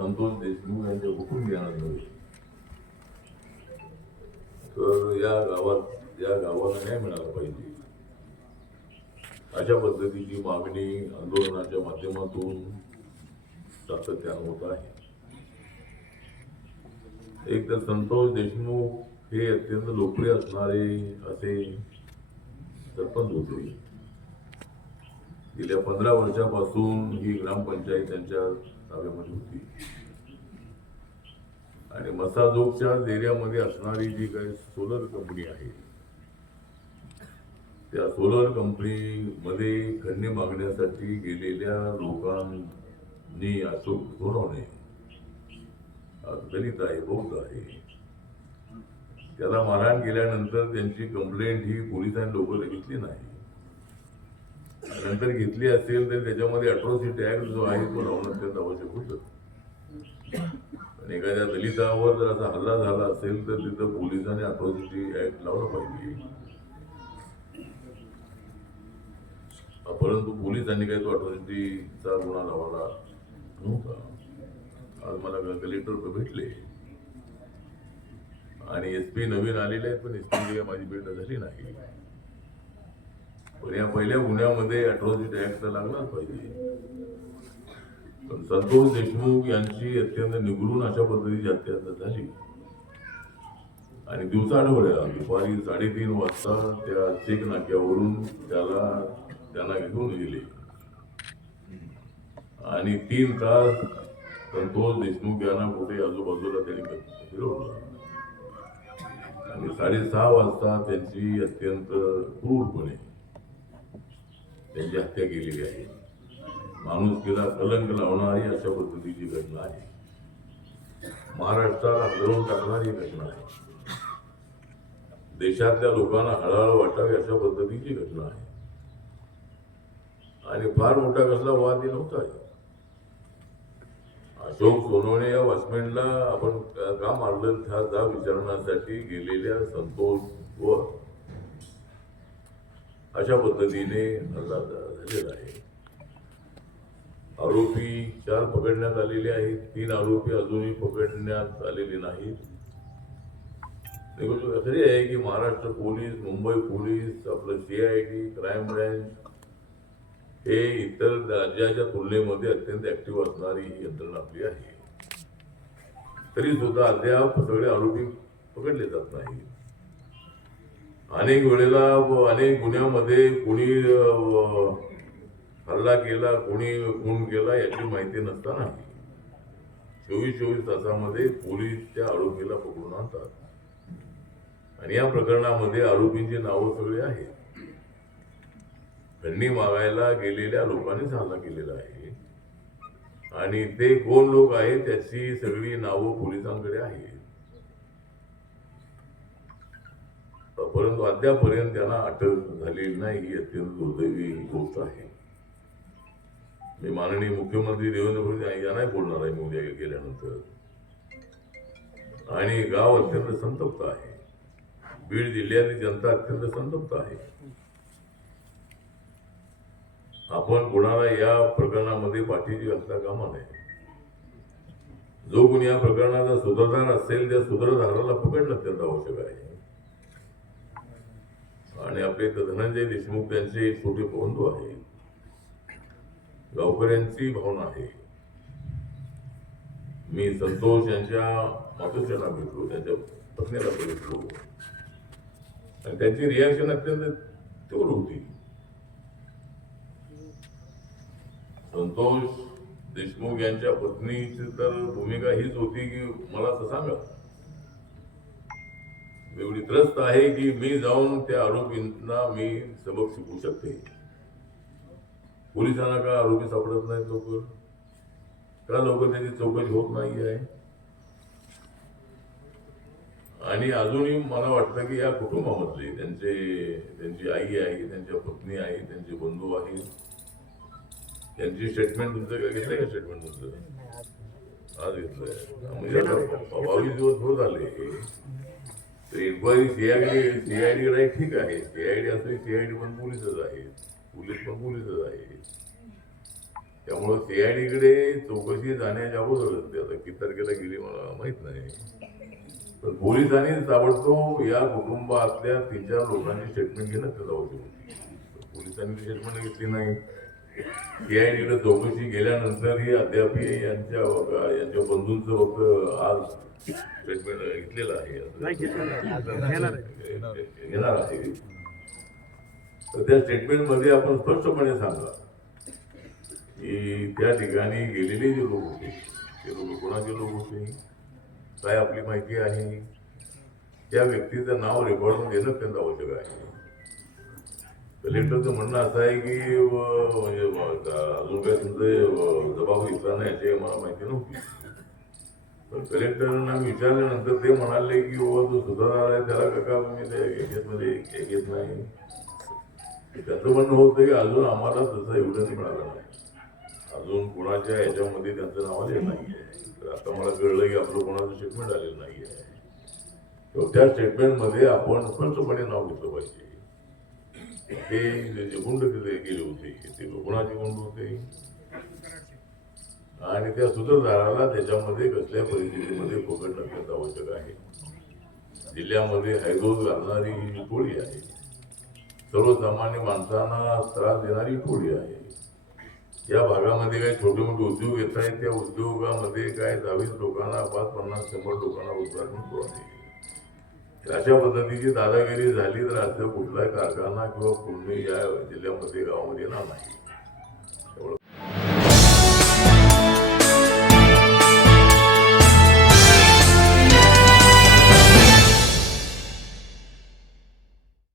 संतोष देशमुख यांच्या कुटुंबियांना नव्हे तर या गावात या गावाला न्याय मिळाला पाहिजे अशा पद्धतीची मागणी आंदोलनाच्या माध्यमातून सातत्यानं होत आहे एक तर संतोष देशमुख हे अत्यंत लोकप्रिय असणारे असे सरपंच होते गेल्या पंधरा वर्षापासून ही ग्रामपंचायत त्यांच्या ताब्यामध्ये होती म्हणजे आणि मसाजोगच्या एरियामध्ये असणारी जी काही सोलर कंपनी आहे त्या सोलर कंपनीमध्ये खंडे मागण्यासाठी गेलेल्या लोकांनी अशोक सोनवणे दलित आहे बौद्ध आहे त्याला मारहाण केल्यानंतर त्यांची कंप्लेंट ही पोलिसांनी लवकर घेतली नाही. नंतर घेतली असेल तर त्याच्यामध्ये अट्रॉसिटी ऍक्ट जो आहे तो लावणं अत्यंत आवश्यक होतं. आणि एखाद्या दलितावर जर असा हल्ला झाला असेल तर तिथं पोलिसांनी अट्रॉसिटी ऍक्ट लावलं पाहिजे. परंतु पोलिसांनी काही तो अट्रॉसिटीचा गुन्हा लावला नव्हता. आज मला कलेक्टर भेटले. आणि एस पी नवीन आलेले आहेत पण एस पी माझी भेट झाली नाही. पण या पहिल्या गुन्ह्यामध्ये अट्रॉसिटी ऍक्ट लागलाच पाहिजे. पण संतोष देशमुख यांची अत्यंत निगडून अशा पद्धतीची हत्या झाली. आणि दिवसाढवळ्या दुपारी साडेतीन वाजता त्या चेक नाक्यावरून त्याला त्यांना घेऊन गेले. आणि तीन तास संतोष देशमुख यांना कुठे आजूबाजूला त्यांनी फिरवलं. आणि साडेसहा वाजता त्यांची अत्यंत क्रूरपणे त्यांची हत्या केलेली आहे. माणुसकीला कलंक लावणारी अशा पद्धतीची घटना आहे. महाराष्ट्राला हलवून टाकणारी घटना आहे. देशातल्या लोकांना हळहळ वाटावी अशा पद्धतीची घटना आहे. आणि फार मोठा कसला वाद नव्हता अशोक सोनवणे या वॉचमॅनला आपण का मारलं त्या जा विचारण्यासाठी गेलेल्या संतोष व अशा पद्धतीने हल्ला झालेला आहे. आरोपी चार पकडण्यात आलेले आहेत. तीन आरोपी अजूनही पकडण्यात आलेले नाहीत. गोष्ट खरी आहे की महाराष्ट्र पोलीस मुंबई पोलीस आपलं C I T crime branch हे इतर राज्याच्या तुलनेमध्ये अत्यंत ऍक्टिव्ह असणारी ही यंत्रणा आपली आहे. तरी सुद्धा अद्याप सगळे आरोपी पकडले जात नाहीत. अनेक वेळेला अनेक गुन्ह्यामध्ये कोणी हल्ला केला कोणी खून केला याची माहिती नसताना चोवीस चोवीस तासामध्ये पोलीस त्या आरोपीला पकडून आणतात. आणि या प्रकरणामध्ये आरोपींची नावं सगळी आहेत. खंडणी मागायला गेलेल्या लोकांनीच हल्ला केलेला आहे. आणि ते कोण लोक आहेत त्याची सगळी नावं पोलिसांकडे आहेत. परंतु अद्यापर्यंत त्यांना अटक झालेली नाही ही अत्यंत दुर्दैवी गोष्ट आहे. मी माननीय मुख्यमंत्री देवेंद्र फडणवीस यांनाही बोलणार आहे मी उद्या गेल्यानंतर. आणि गाव अत्यंत संतप्त आहे. बीड जिल्ह्यातली जनता अत्यंत संतप्त आहे. आपण कोणाला या प्रकरणामध्ये पाठीची घालता कामा नये. जो कोणी या प्रकरणाचा सूत्रधार असेल त्या सूत्रधाराला पकडणं अत्यंत आवश्यक आहे. आणि आपले इथं धनंजय देशमुख यांचे एक छोटे बंधू आहे. गावकऱ्यांची भावना आहे. मी संतोष यांच्या मातोश्रीला भेटलो त्यांच्या पत्नीला भेटलो. आणि त्यांची रिॲक्शन अत्यंत तीव्र होती. संतोष देशमुख यांच्या पत्नीची तर भूमिका हीच होती की मला तर सांगा. एवढी त्रस्त आहे की मी जाऊन त्या आरोपींना मी सबक शिकवू शकते. पोलिसांना का आरोपी सापडत नाही लवकर? का लवकर त्याची चौकशी होत नाही आहे? आणि अजूनही मला वाटतं की या कुटुंबामधले त्यांचे त्यांची आई आहे त्यांच्या पत्नी आहे त्यांचे बंधू आहे. त्यांची स्टेटमेंट तुमचं काय घेतलंय का स्टेटमेंट तुमचं? आज घेतलंय. म्हणजे बावीस दिवस होत आले इन्क्वायरी सीआयडी सीआयडी राईट ठीक आहे. सीआयडी असं सीआयडी पण पोलीसच आहे. पोलीस पण पोलीसच आहे. त्यामुळं सीआयडीकडे चौकशी जाण्याच्या अगोदरच ते आता किती तारखेला गेली मला माहीत नाही. पण पोलिसांनी ताबडतोब या कुटुंबातल्या तीन चार लोकांची स्टेटमेंट घेणं त्याला आवश्यक होती. पोलिसांनी स्टेटमेंट घेतली नाही. सीआयडीकडे चौकशी गेल्यानंतरही अद्याप यांच्या यांच्या बंधूंचं फक्त आज स्टेटमेंट घेतलेलं आहे. घेणार आहे. तर त्या स्टेटमेंटमध्ये आपण स्पष्टपणे सांगा की त्या ठिकाणी गेलेले जे लोक होते ते लोक कोणाचे लोक होते? काय आपली माहिती आहे? त्या व्यक्तीचं नाव रेकॉर्डमध्ये देणं अत्यंत आवश्यक आहे. कलेक्टरचं म्हणणं असं आहे की म्हणजे व- अजून काय तुमचे जबाब घेतला नाही याची मला माहिती नव्हती. तर कलेक्टरांना विचारल्यानंतर ते म्हणाले की बाबा जो सुधारणार आहे त्याला काका तुम्ही त्या याच्यामध्ये म्हणजे हे घेत नाही. त्याचं म्हणणं होतं की अजून आम्हाला तसं एवढंच मिळालं नाही. अजून कोणाच्या याच्यामध्ये त्यांचं नाव आलेलं नाही आहे तर आता मला कळलं की आपलं कोणाचं स्टेटमेंट आलेलं नाही आहे तर त्या स्टेटमेंटमध्ये आपण स्पष्टपणे नाव घेतलं पाहिजे. ते जे तिथे गेले होते ते कोणाचे गुंड होते आणि त्या सूत्रधाराला त्याच्यामध्ये कसल्या परिस्थितीमध्ये पकडणं अत्यंत आवश्यक आहे जिल्ह्यामध्ये हैदोज घालणारी ही टोळी आहे सर्वसामान्य माणसांना त्रास देणारी टोळी आहे या भागामध्ये काही छोटे मोठे उद्योग येत आहेत त्या उद्योगामध्ये काय दहावीस लोकांना पाच पन्नास शंभर लोकांना रोजगार मिळतो आहे अशा पद्धतीची दादागिरी झाली तर असं कुठलाही कारखाना किंवा कुणी या जिल्ह्यामध्ये गावामध्ये येणार नाही.